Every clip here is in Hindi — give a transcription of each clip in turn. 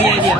UPI दिया।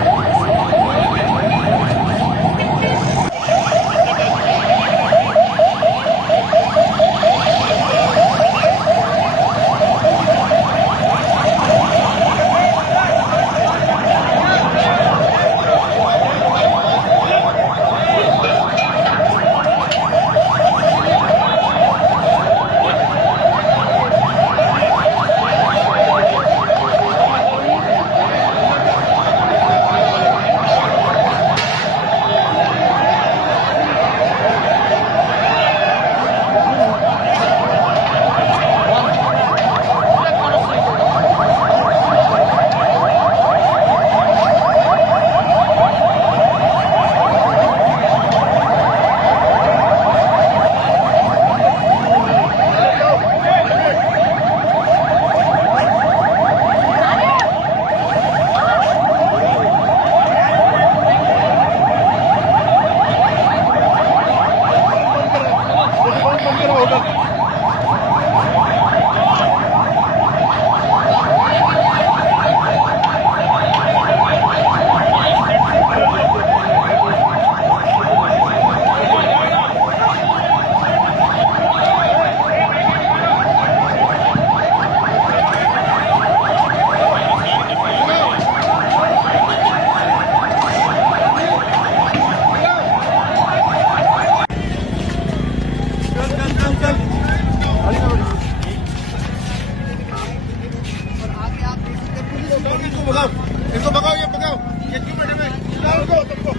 इसको भगाओ, ये भगाओ, ये क्यों बैठे हुए? डाउन दो सबको,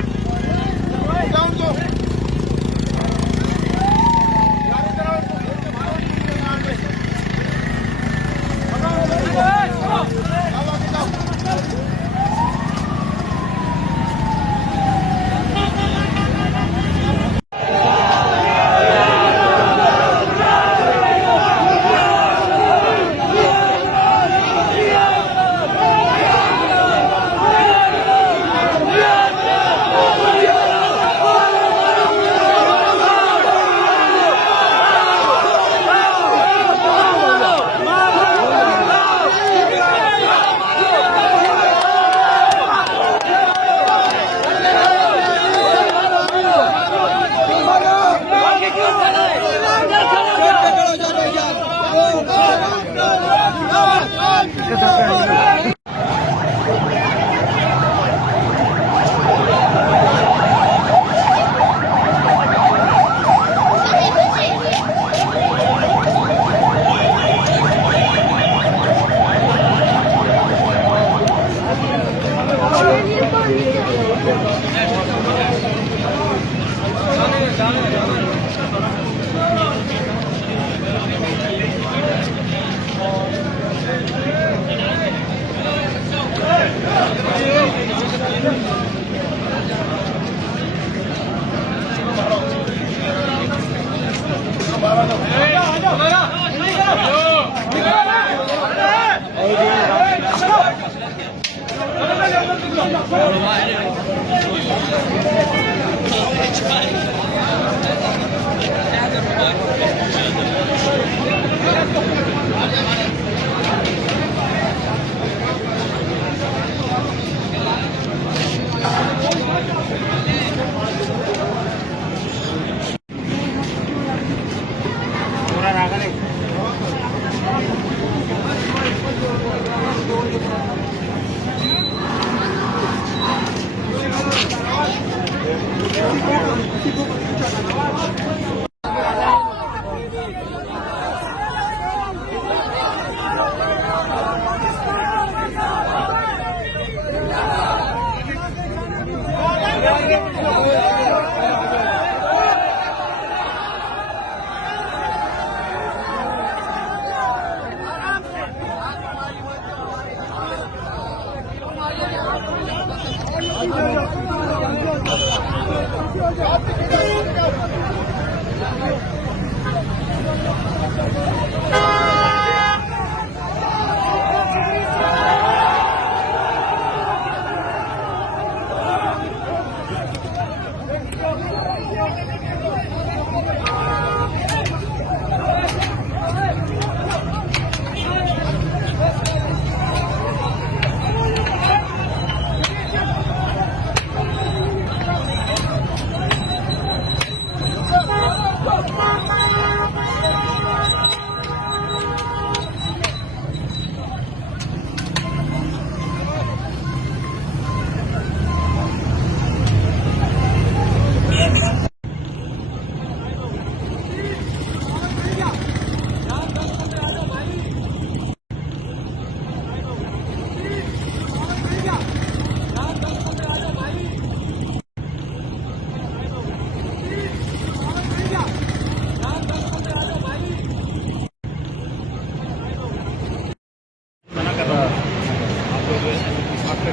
डाउन दो।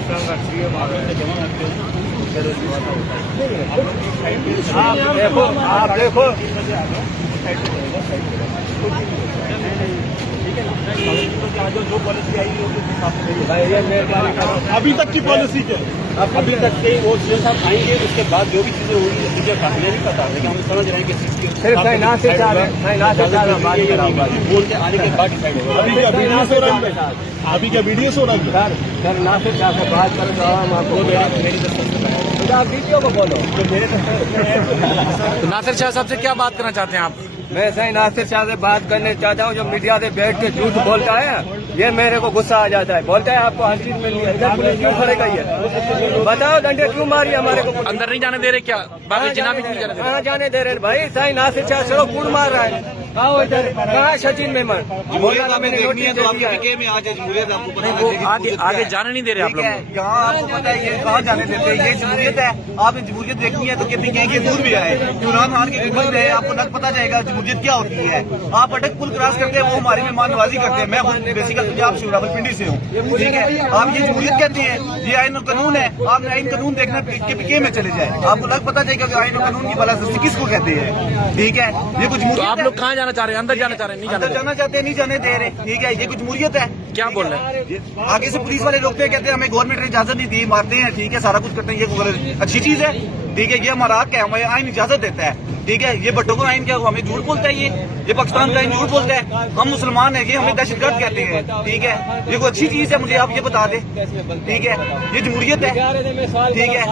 आप देखो जो पॉलिसी आई अभी तक की पॉलिसी क्या है? अभी तक से वो सीएम साहब आएंगे, उसके बाद जो भी चीजें होंगी मुझे काफी नहीं पता, लेकिन हम समझ रहे हैं कि सिर्फ बोल के आने के बाद डिसाइड होगा। अभी क्या वीडियो सो रहा है? अभी क्या वीडियो सो रहा है? सर नासिर साहब से बात करो तो हम आपको मेरी दस्तखत आप वीडियो को बोलो तो मेरे तो नासिर शाह साहब से क्या बात करना चाहते हैं आप? मैं सही नासिर शाह से बात करने चाहता हूँ। जो मीडिया से बैठ के झूठ बोलता है, ये मेरे को गुस्सा आ जाता है। बोलता है आपको हर चीज मिली है, इधर पुलिस क्यों खड़े गई है? बताओ, डंडे क्यों मारी हमारे को? अंदर नहीं जाने दे रहे क्या? बाकी जिना भी नहीं जाने दे रहे? कहाँ जाने दे रहे हैं भाई? सही नासिर शाह चलो कूद मार रहा है। कहाँ हो इधर? कहाँ सचिन मेमन? मैंने नोटिस दे दिया है। आगे जाने नहीं दे रहे आप लोग? यहाँ आपको पता है ये कहाँ जाने देते हैं, ये जमहूरियत है। आपने जमहूरियत देखनी है तो KPK के दूर भी आए, इमरान खान के खिदमत में आपको नक पता जाएगा जमहूरियत क्या होती है। आप अटक पुल क्रॉस करते हैं, वो हमारी मेहमान नवाजी करते हैं। मैं खुद बेसिकल पंजाब से रावलपिंडी से हूँ, ठीक है। आप ये जमहूरियत कहते हैं, ये आइन और कानून है। आप आइन कानून देखना KPK में चले जाए, आपको नक पता जाएगा कि आइन और कानून की बलादस्ती किसको कहते हैं, ठीक है। ये कुछ तो आप लोग कहाँ जाना चाह रहे हैं? अंदर जाना चाह रहे हैं? नहीं अंदर जाना चाहते हैं, नहीं जाने दे रहे, ठीक है। ये कुछ जमहूरियत है। क्या बोल रहे हैं? आगे से पुलिस वाले रोकते हैं, कहते हैं हमें गवर्नमेंट ने इजाजत नहीं दी, मारते हैं, ठीक है, सारा कुछ करते हैं। ये अच्छी चीज है, ठीक है। ये हमारा हक है, हमें आइन इजाजत देता है, ठीक है। ये भट्टो का आइन क्या हमें झूठ बोलता है? ये पाकिस्तान का आइन झूठ बोलता है। हम मुसलमान है, ये हमें दहशतगर्द कहते हैं, ठीक है। ये कोई अच्छी चीज है, मुझे आप ये बता दें, ठीक है। ये जमहूरियत है, ठीक है।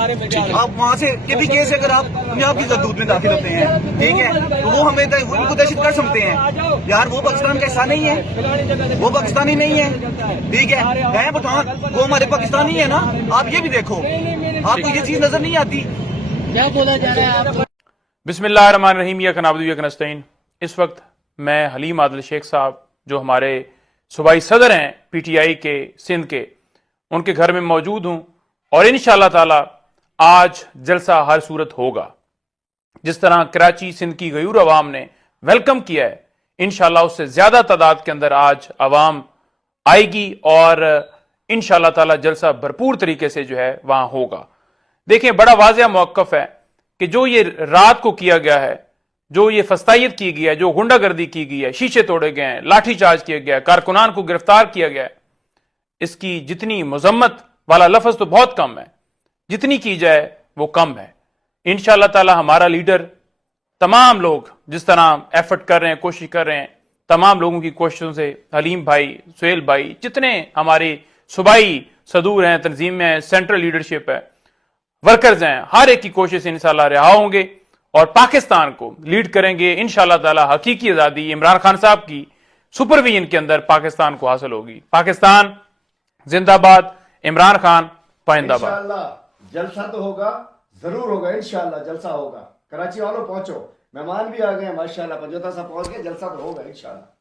आप वहाँ से KPK से अगर आप पंजाब की जदूद में दाखिल होते हैं, ठीक है, तो वो हमें उनको दहशतगर्द समझते हैं। यार वो पाकिस्तान का हिस्सा नहीं है, वो पाकिस्तानी नहीं है, ठीक है पठान, वो हमारे पाकिस्तानी है ना। आप ये भी देखो, आपको ये चीज नजर नहीं आती। क्या बोला जा रहा है आप? बिस्मिल्लाहिर्रहमानिर्रहीम। यकनाबुदुयकनस्तईन। इस वक्त मैं हलीम आदिल शेख साहब, जो हमारे सूबाई सदर हैं PTI के सिंध के, उनके घर में मौजूद हूं और इंशाअल्लाह ताला आज जलसा हर सूरत होगा। जिस तरह कराची सिंध की गयूर अवाम ने वेलकम किया है, इंशाअल्लाह उससे ज्यादा तादाद के अंदर आज अवाम आएगी और इंशाअल्लाह ताला जलसा भरपूर तरीके से जो है वहां होगा। देखें, बड़ा वाज़ेह मौक़िफ़ है कि जो ये रात को किया गया है, जो ये फस्तायत की गई है, जो गुंडागर्दी की गई है, शीशे तोड़े गए हैं, लाठीचार्ज किया गया है, कारकुनान को गिरफ्तार किया गया है, इसकी जितनी मजम्मत वाला लफ्ज तो बहुत कम है, जितनी की जाए वो कम है। इंशाअल्लाह ताला हमारा लीडर, तमाम लोग जिस तरह एफर्ट कर रहे हैं, कोशिश कर रहे हैं, तमाम लोगों की कोशिशों से हलीम भाई, सुहेल भाई, जितने हमारे सूबाई सदूर हैं, तंजीम हैं, सेंट्रल लीडरशिप है, वर्कर्स हैं, हर एक की कोशिश इंशाअल्लाह रिहा होंगे और पाकिस्तान को लीड करेंगे। इंशाअल्लाह ताला हकीकी आजादी इमरान खान साहब की सुपरविजन के अंदर पाकिस्तान को हासिल होगी। पाकिस्तान जिंदाबाद, इमरान खान पाइंदाबाद। इंशाअल्लाह जलसा तो होगा, जरूर होगा, इंशाअल्लाह जलसा होगा। कराची वालों पहुंचो, मेहमान भी आ गए माशाअल्लाह, पंजोता साहब पहुंच गए, जलसा तो होगा इंशाअल्लाह।